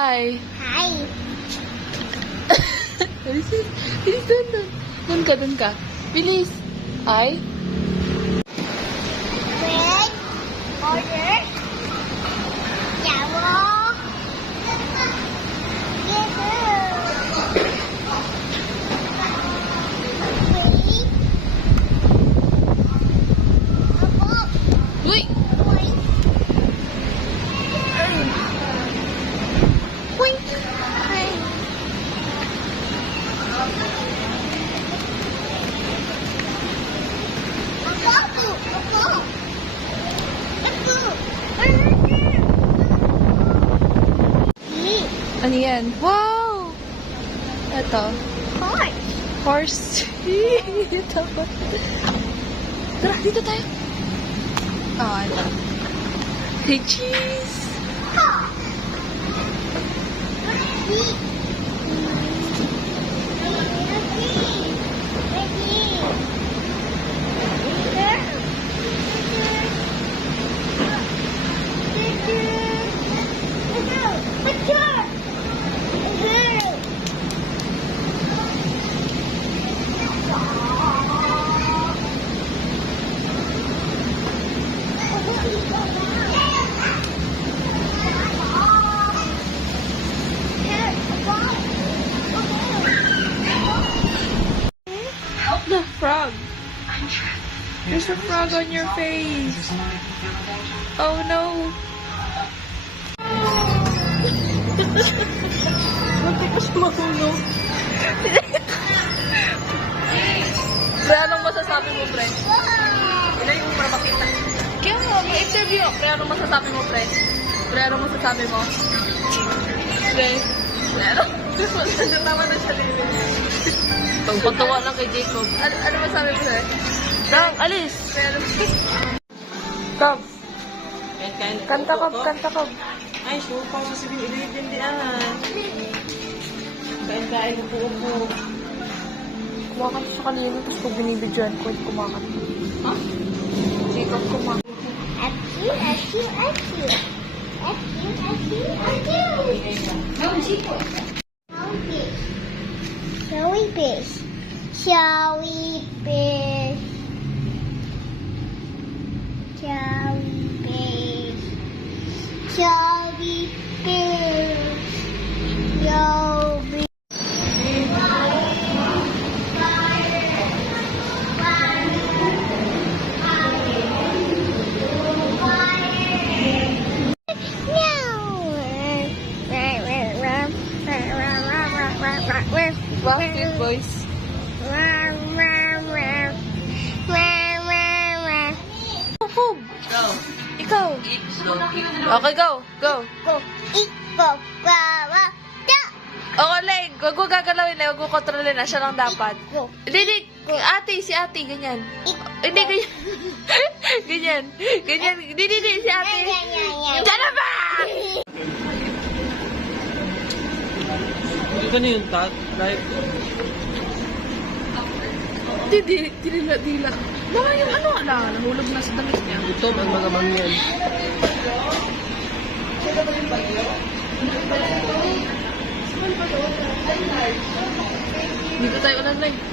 Hi. Hi. Bilis, bilis, doon. Doon ka. Bilis. Hi. Red. Order. Yellow. Uy! Ano yan? Wow! Ito. Horse. Takot. Tara, dito tayo. Oh, ano? Hey, cheese! The frog. There's a frog on your face. Oh no. Munti ko siya mahulog. Pre, anong masasabi mo, pre? Ilan yung para makita? Kaya mo, mag-interview. Pre, anong masasabi mo, pre? Pre, anong masasabi mo? Pre, ano? Tama na siya, Lili. Pagpatawa lang kay Jacob. Ano masabi mo, pre? Dang, alis! Pre, ano masasabi mo? Cob. Kanta, Cob, kanta, Cob. Ay, sure pa sa 7-Eleven di ah. Kain-kain upo-upo. Kumakanta siya kanina, tapos pag binibidyoan ko, kumakanta. Ha? Jacob kumakanta. Shall we fish? Shall we fish? Shall we fish? Shall we fish? Shall we? Backstreet Boys. Cob. Go. Ikaw. Eat slow. Okay, go. Go. Go, eat, go, go, Okay, Len. Huwag ko gagalawin na. Huwag ko kontrolin na. Siya lang dapat. go. Hindi. Si ate. Ganyan. Hindi, ganyan. Ganyan. Ganyan. Hindi. Si ate. Diyan na ba? Ito na yun, Tat. Like, Dila. Baka yung ano, nahulog na sa damit niya. gutom ang mga mangyan. Dito tayo ulan, Len.